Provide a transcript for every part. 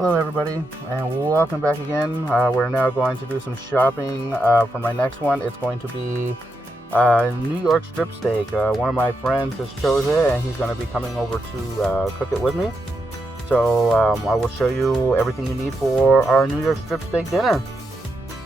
Hello everybody, and welcome back again. We're now going to do some shopping for my next one. It's going to be New York strip steak. One of my friends has chose it, and he's going to be coming over to cook it with me. So I will show you everything you need for our New York strip steak dinner.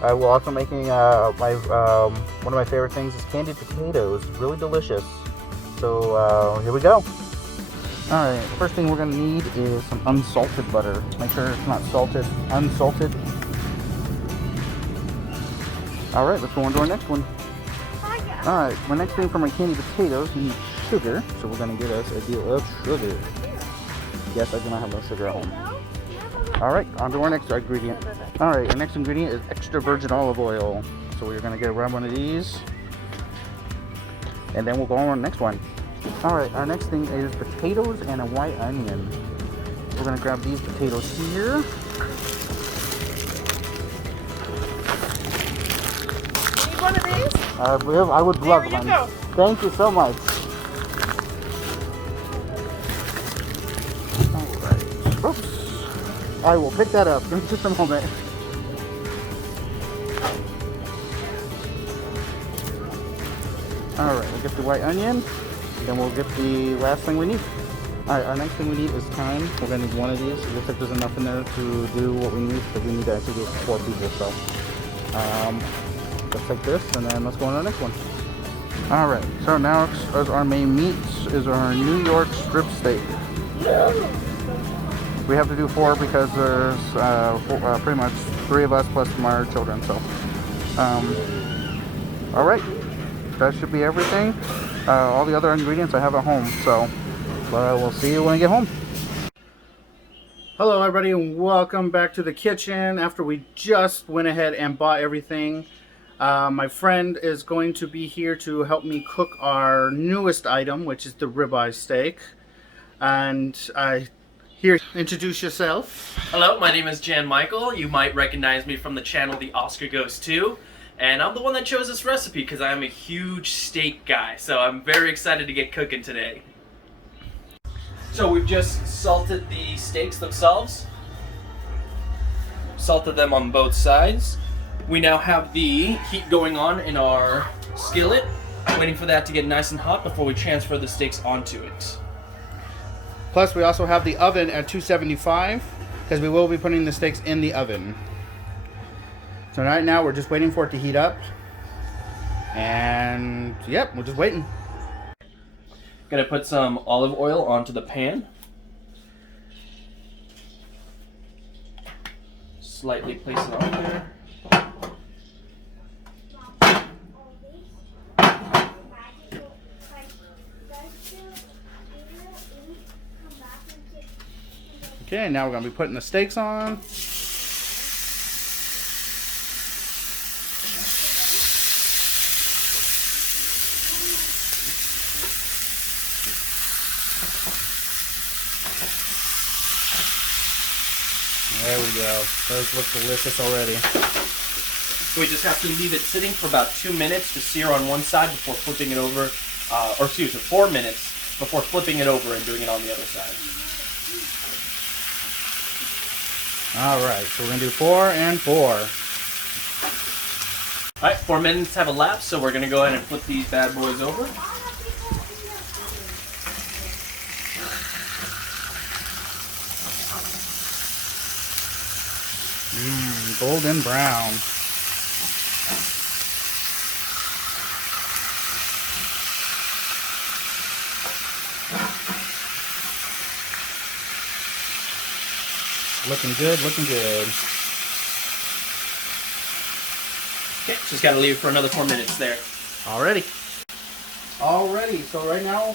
We're also making one of my favorite things is candied potatoes. Really delicious. So here we go. Alright, first thing we're going to need is some unsalted butter. Make sure it's not salted, unsalted. Alright, let's go on to our next one. Alright, my next thing for my candied potatoes, you need sugar. So we're going to get us a deal of sugar. Yes, I do not have no sugar at home. Alright, on to our next ingredient. Alright, our next ingredient is extra virgin olive oil. So we're going to get around one of these. And then we'll go on to the next one. Alright, our next thing is potatoes and a white onion. We're going to grab these potatoes here. Need one of these? I would love one. There you go. Thank you so much. Alright. Oops. I will pick that up. Give me just a moment. Alright, we'll get the white onion. Then we'll get the last thing we need. Alright, our next thing we need is thyme. We're going to need one of these. It looks like there's enough in there to do what we need, because we need to actually do it for 4 people. So, let's take this, and then let's go on to the next one. Alright, so now as our main meats is our New York strip steak. We have to do 4 because there's pretty much 3 of us plus our children. So, alright, that should be everything. All the other ingredients I have at home, so we'll see you when I get home. Hello everybody, and welcome back to the kitchen after we just went ahead and bought everything. My friend is going to be here to help me cook our newest item, which is the ribeye steak. And here, introduce yourself. Hello, my name is Jan Michael. You might recognize me from the channel The Oscar Goes To. And I'm the one that chose this recipe because I'm a huge steak guy. So I'm very excited to get cooking today. So we've just salted the steaks themselves. Salted them on both sides. We now have the heat going on in our skillet. Waiting for that to get nice and hot before we transfer the steaks onto it. Plus we also have the oven at 275 because we will be putting the steaks in the oven. So right now we're just waiting for it to heat up. And yep, we're just waiting. Gonna put some olive oil onto the pan. Slightly place it on there. Okay, now we're gonna be putting the steaks on. There we go. Those look delicious already. We just have to leave it sitting for about 2 minutes to sear on one side before flipping it over, 4 minutes before flipping it over and doing it on the other side. Alright, so we're going to do 4 and 4. Alright, 4 minutes have elapsed, so we're going to go ahead and flip these bad boys over. Golden brown. Looking good, looking good. Okay, just got to leave it for another 4 minutes there. Alrighty. Alrighty, so right now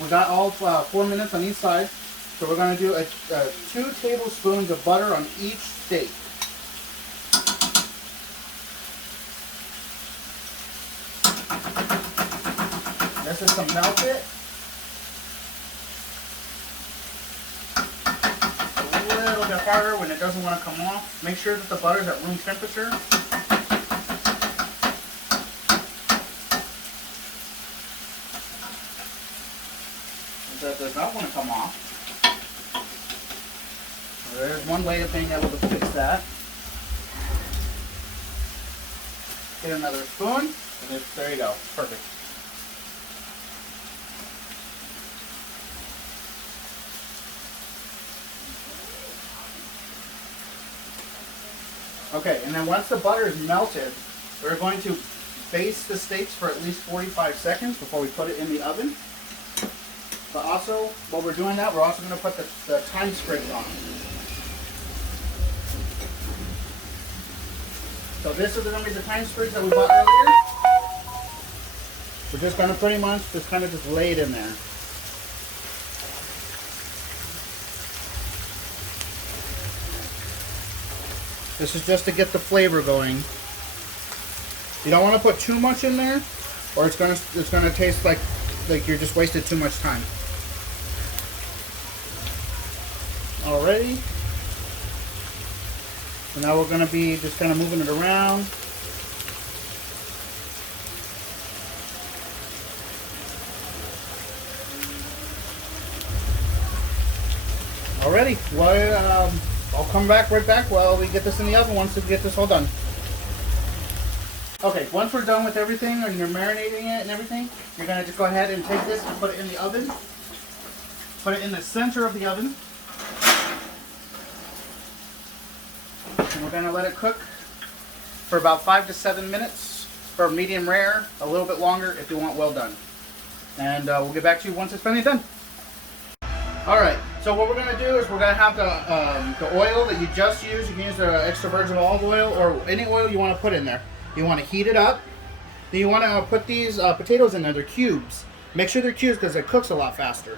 we got all 4 minutes on each side. So we're going to do 2 tablespoons of butter on each steak. This is to melt it. A little bit harder when it doesn't want to come off. Make sure that the butter is at room temperature. If that does not want to come off, There's one way of being able to fix that. Get another spoon, and there you go. Perfect. Okay, and then once the butter is melted, we're going to baste the steaks for at least 45 seconds before we put it in the oven. But also, while we're doing that, we're also going to put the thyme sprigs on. So this is going to be the thyme sprigs that we bought earlier. We're just going to pretty much just kind of just lay it in there. This is just to get the flavor going. You don't want to put too much in there, or it's gonna taste like you're just wasted too much time. Alrighty. So now we're gonna be just kind of moving it around. Alrighty. Well, I'll come back right back while we get this in the oven once we get this all done. Okay, once we're done with everything and you're marinating it and everything, you're going to just go ahead and take this and put it in the oven. Put it in the center of the oven. And we're going to let it cook for about 5 to 7 minutes for medium rare, a little bit longer if you want well done. And we'll get back to you once it's finally done. Alright, so what we're going to do is we're going to have the oil that you just used. You can use the extra virgin olive oil or any oil you want to put in there. You want to heat it up. Then you want to put these potatoes in there. They're cubes. Make sure they're cubes because it cooks a lot faster.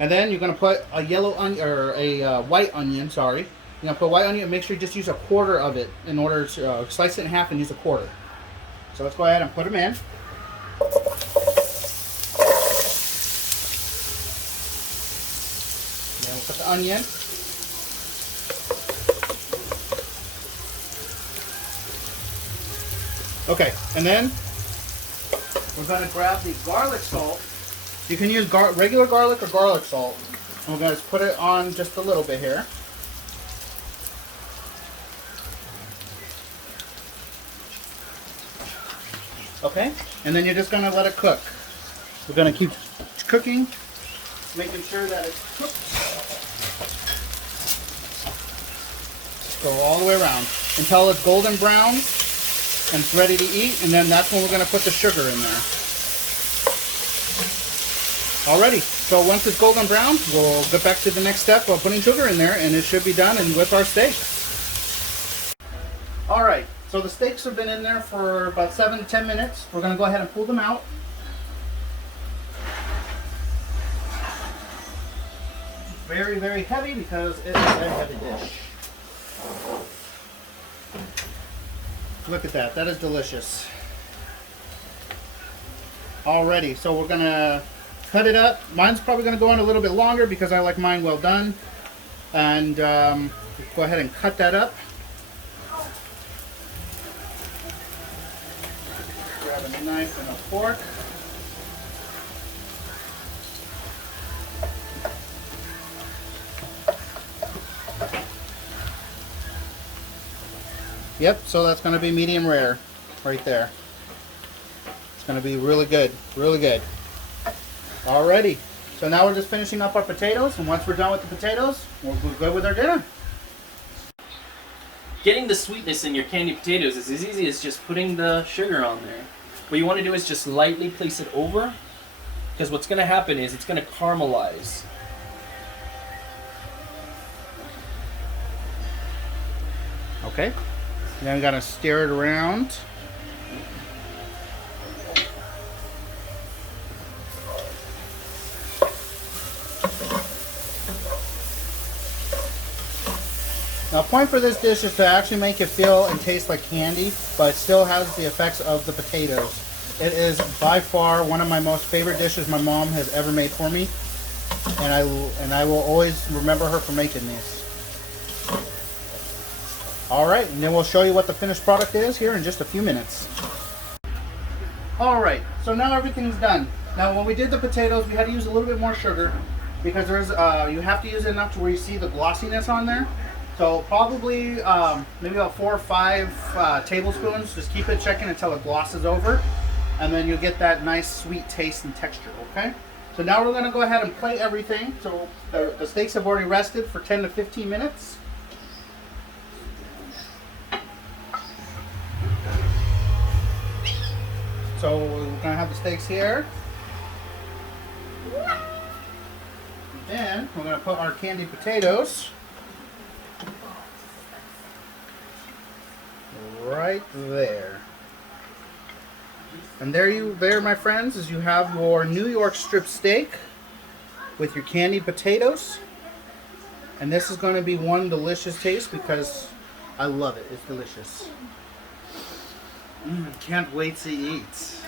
And then you're going to put a yellow onion or a white onion. Sorry, you're going to put white onion. Make sure you just use a quarter of it in order to slice it in half and use a quarter. So let's go ahead and put them in. Then we'll put the onion. Okay, and then we're going to grab the garlic salt. You can use regular garlic or garlic salt. And we're going to put it on just a little bit here. Okay, and then you're just going to let it cook. We're going to keep cooking, making sure that it's cooked. Go all the way around until it's golden brown and it's ready to eat, and then that's when we're going to put the sugar in there. Alrighty, so once it's golden brown, we'll get back to the next step of putting sugar in there, and it should be done and with our steaks. Alright, so the steaks have been in there for about 7 to 10 minutes. We're going to go ahead and pull them out. Very, very heavy because it's a heavy dish. Look at that. That is delicious. Alrighty, so we're going to cut it up. Mine's probably going to go on a little bit longer because I like mine well done. And go ahead and cut that up. Grab a knife and a fork. Yep, so that's going to be medium rare right there. It's going to be really good, really good. Alrighty, so now we're just finishing up our potatoes, and once we're done with the potatoes, we'll be good with our dinner. Getting the sweetness in your candied potatoes is as easy as just putting the sugar on there. What you want to do is just lightly place it over, because what's going to happen is it's going to caramelize. Okay. Then we gotta stir it around. Now, point for this dish is to actually make it feel and taste like candy, but it still has the effects of the potatoes. It is by far one of my most favorite dishes my mom has ever made for me, and I will always remember her for making these. Alright, and then we'll show you what the finished product is here in just a few minutes. Alright, so now everything's done. Now when we did the potatoes, we had to use a little bit more sugar. because there's you have to use it enough to where you see the glossiness on there. So probably maybe about 4 or 5 tablespoons. Just keep it checking until it glosses over, and then you'll get that nice sweet taste and texture. Okay. So now we're going to go ahead and plate everything. So the steaks have already rested for 10 to 15 minutes. So we're going to have the steaks here. Then we're going to put our candied potatoes right there. And there, my friends, is you have your New York strip steak with your candied potatoes. And this is going to be one delicious taste because I love it. It's delicious. Can't wait to eat.